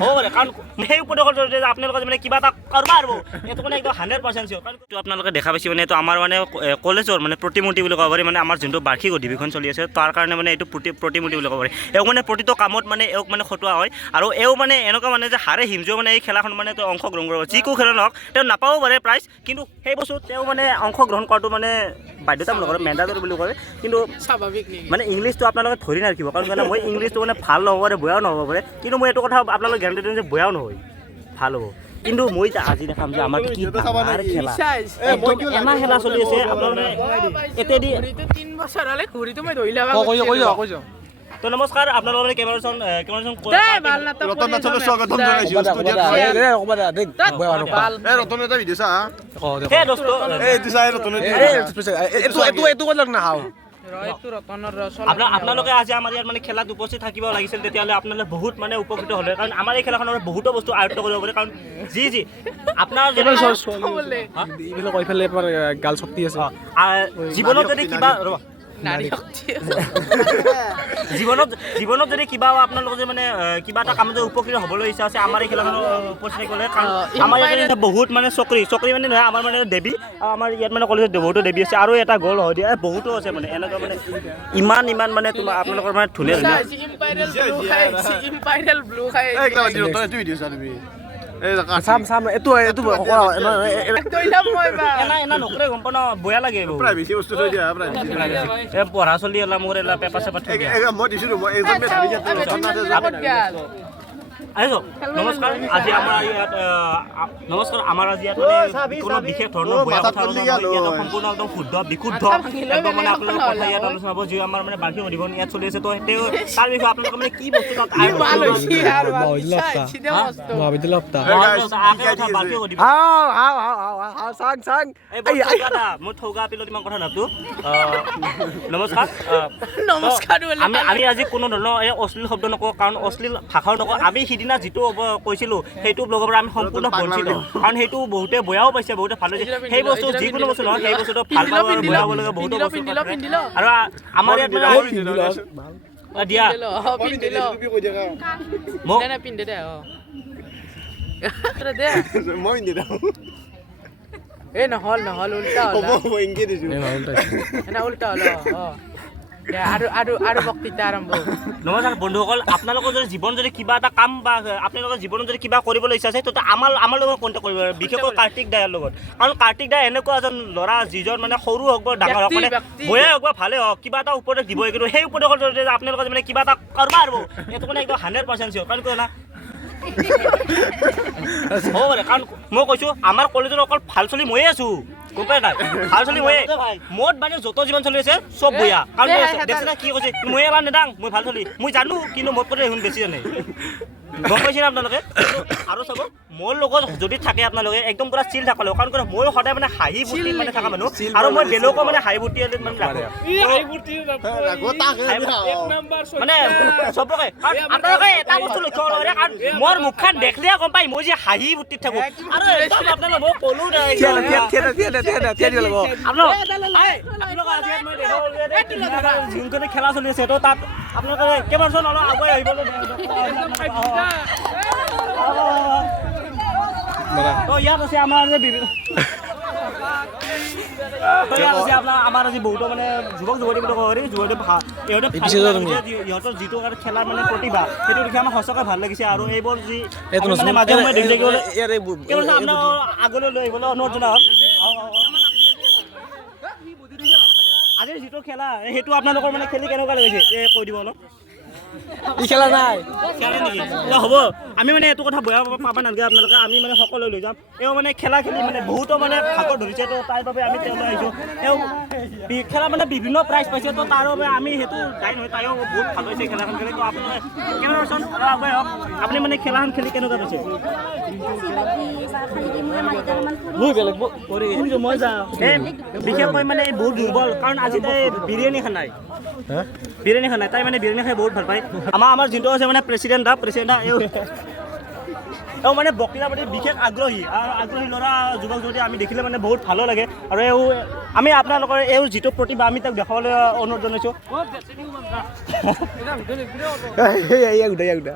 হ'ব পাৰে কাৰণ সেই উপদেশৰ জৰিয়তে আপোনালোকে মানে কিবা এটা কৰিব পাৰিব এইটো মানে একদম 100% চিয়ৰ কাৰণ আপোনালোকে দেখা পাইছে মানে এইটো আমাৰ মানে কলেজৰ মানে প্ৰতিমূৰ্তি বুলি ক'ব পাৰি মানে আমাৰ যোনটো বাৰ্ষিক অধিৱেশন চলি আছে তাৰ কাৰণে মানে এইটো প্ৰতিমূৰ্তি বুলি ক'ব পাৰি এওঁ মানে প্ৰতিটো কামত মানে এওঁক মানে খটোৱা হয় আৰু এওঁ মানে এনেকুৱা মানে যে হাৰে হিমজুৱে মানে এই খেলাখন মানে তেওঁ অংশগ্ৰহণ কৰিব যিকোনো খেল নহওক তেওঁ নাপাবও পাৰে প্ৰাইজ কিন্তু সেই বস্তুত তেওঁ মানে অংশগ্ৰহণ কৰাটো মানে বাধ্যতামূলক কৰে মেণ্ডাটৰী বুলি কয় কিন্তু স্বাভাৱিক মানে ইংলিছটো আপোনালোকে ধৰি নাৰাখিব কাৰণ মই ইংলিছটো মানে ভাল নহ'ব পাৰে বেয়াও নহ'ব পাৰে কিন্তু মই এইটো কথা আপোনালোকে গেৰাণ্টি দিওঁ যে বেয়াও নহয় ভাল হ'ব কিন্তু মই আজি দেখাম যে আমাৰ কি খেলা এমাহ খেলা চলি আছে আপোনালোকে এতেদি 3 বছৰ হ'লে ঘূৰিটো মই ধৰি ল'বা কৈ যাওঁ তো নমস্কাৰ আপোনালোকে কেমেৰাজন ৰতন নাথলৈ স্বাগতম জনাইছো ৰতন এটা ভিডিঅ' চা হে দোস্ত এইটো চাই ৰতন এইটো ক'ত নাখাওঁ আপোনালোকে আজি আমাৰ ইয়াত মানে খেলাত উপস্থিত থাকিব লাগিছিল তেতিয়াহ'লে আপোনালোকে বহুত মানে উপকৃত হ'লে কাৰণ আমাৰ এই খেলাখনৰ বহুতো বস্তু আয়ত্ত কৰিব পাৰে কাৰণ যি আপোনাৰ গাল শক্তি আছে জীৱনত যদি কিবা জীৱনত যদি কিবা আপোনালোকে মানে কিবা এটা কামত উপকৃত হ'বলৈ ইচ্ছা আছে আমাৰ এই খেলাখনৰ উপস্থিত গ'লে কাৰণ আমাৰ ইয়াত বহুত মানে চকৰি মানে নহয় আমাৰ মানে দেৱী আমাৰ ইয়াত মানে কলেজত বহুতো দেৱী আছে আৰু এটা গ'ল হয় দিয়া বহুতো আছে মানে এনেকুৱা মানে ইমান মানে তোমাৰ আপোনালোকৰ মানে ধুনীয়া চাম এইটো নকৰে গম পাওঁ ন বেয়া লাগে পঢ়া চলি এলা মোৰ এলা পেপাৰ চেপাৰ নমস্কাৰ আজি আমাৰ ইয়াত আমাৰ আজি ইয়াত মানে কোনো বিশেষ ধৰণৰ বেয়া কথা ইয়াত সম্পূৰ্ণ একদম শুদ্ধ বিশুদ্ধ একদম মানে আপোনালোকৰ কথা ইয়াত আলোচনা হ'ব যি আমাৰ মানে বাৰ্ষিক অধিৱেশন ইয়াত চলি আছে তো তেওঁ তাৰ বিষয়ে আপোনালোকে মানে কি বস্তু মই ঠগা পিলত ইমান কথা নাতো নমস্কাৰ আমি আজি কোনো ধৰণৰ এই অশ্লীল শব্দ নকওঁ কাৰণ অশ্লীল ভাষাও নকওঁ আমি সিদিনা যিটো কৈছিলোঁ সেইটো ব্লগৰ পৰা আমি সম্পূৰ্ণ বঞ্চিত কাৰণ সেইটো বহুতে বেয়াও পাইছে বহুতে ভাল পাইছে সেই বস্তু যিকোনো বস্তু নহয় সেই বস্তুটো ভাল পাব বেয়া হ'ব লাগে বহুতো বস্তু আৰু আমাৰ ইয়াত দিয়া নহ'ল উল্টা আৰু বক্তৃতা আৰম্ভ নমস্কাৰ বন্ধুসকল আপোনালোকৰ যদি জীৱন যদি কিবা এটা কাম বা আপোনালোকৰ জীৱনত যদি কিবা কৰিবলৈ ইচ্ছা আছে তেতিয়া আমাৰ লগত কণ্টেক্ট কৰিব পাৰে বিশেষকৈ কাৰ্তিক দাৰ লগত কাৰণ কাৰ্তিক দা এনেকুৱা এজন ল'ৰা যিজন মানে সৰু হওক বা ডাঙৰ হওক মানে বয়াই হওক বা ভালে হওক কিবা এটা উপদেশ দিবই কিন্তু সেই উপদেশৰ জৰিয়তে আপোনালোকে মানে কিবা এটা কৰিব পাৰিব এইটো মানে একদম 100% চিয়ৰ কাৰণ কিয় না হ'ব পাৰে কাৰণ মই কৈছোঁ আমাৰ কলেজত অকল ভাল চলি ময়ে আছোঁ গম পাই নাই ভাল চলি ময়ে মোট মানে যত যিমান চলি আছে চব বয়া কাৰণ দেখিছে কি কৈছে মই এবাৰ নেদাং মই ভাল চলি মই জানো কিন্তু মোৰ পৰা শুন বেছি জানে গম পাইছে আপোনালোকে আৰু চাব মোৰ লগত যদি থাকে আপোনালোকে একদম পুৰা চিল থাকলে কাৰণ মই সদায় মানে হাঁহি ফূৰ্তি মানে থকা মানুহ আৰু মই বেলেগকো মানে হাঁহি ফূৰ্তি মানে মানে চবকে আপোনালোকে এটা বস্তু লক্ষ্য কৰে কাৰণ মোৰ মুখখন দেখিলে গম পাই মই যে হাঁহি ফূৰ্তিত থাকোঁ আৰু আপোনালোকে মই ক'লো যোনখিনি খেলা চলি আছে তো তাত আপোনালোকে কেইবাৰজন অলপ আগুৱাই আহিব ইয়াত আছে আমাৰ যে আমাৰ আজি বহুতো মানে যুৱক যুৱতী বুলি ক'ব পাৰি ইহঁতৰ যিটো খেলাৰ মানে প্ৰতিভা সেইটো দেখি আমাৰ সঁচাকৈ ভাল লাগিছে আৰু এইবোৰ যি মাজে সময়ে দেখি থাকিবলৈ আপোনাৰ আগলৈ লৈ আহিবলৈ অনুৰোধ জনাওঁ আজিৰ যিটো খেলা সেইটো আপোনালোকৰ মানে খেলি কেনেকুৱা লাগিছে কৈ দিব অলপ খেলা নাই হ'ব আমি মানে এইটো কথা বেয়া পাব নালাগে আপোনালোকে আমি মানে সকলো লৈ যাম এওঁ মানে খেলা খেলি মানে বহুতো মানে ভাগৰ ধৰিছে তো তাৰ বাবে আমি তেওঁলৈ আহিছোঁ এওঁ খেলা মানে বিভিন্ন প্ৰাইজ পাইছে তো তাৰ বাবে আমি সেইটো দায়ী নহয় তাইও বহুত ভাল পাইছে খেলাখন খেলি তো আপোনালোকে কেনেকুৱাচোন আপুনি মানে খেলাখন খেলি কেনেকুৱা পাইছে মই যাওঁ বিশেষকৈ মানে বহুত দুৰ্বল কাৰণ আজি তাই বিৰিয়ানী খানাই তাই মানে বিৰিয়ানী খাই বহুত ভাল পায় আমাৰ যোনটো আছে মানে প্ৰেচিডেণ্ট এওঁ মানে বক্তৃতাৰ প্ৰতি বিশেষ আগ্ৰহী আৰু আগ্ৰহী ল'ৰা যুৱক যুৱতী আমি দেখিলে মানে বহুত ভালো লাগে আৰু এওঁ আমি আপোনালোকৰ এওঁ যিটো প্ৰতিভা আমি তাক দেখাবলৈ অনুৰোধ জনাইছোঁ এই গুদা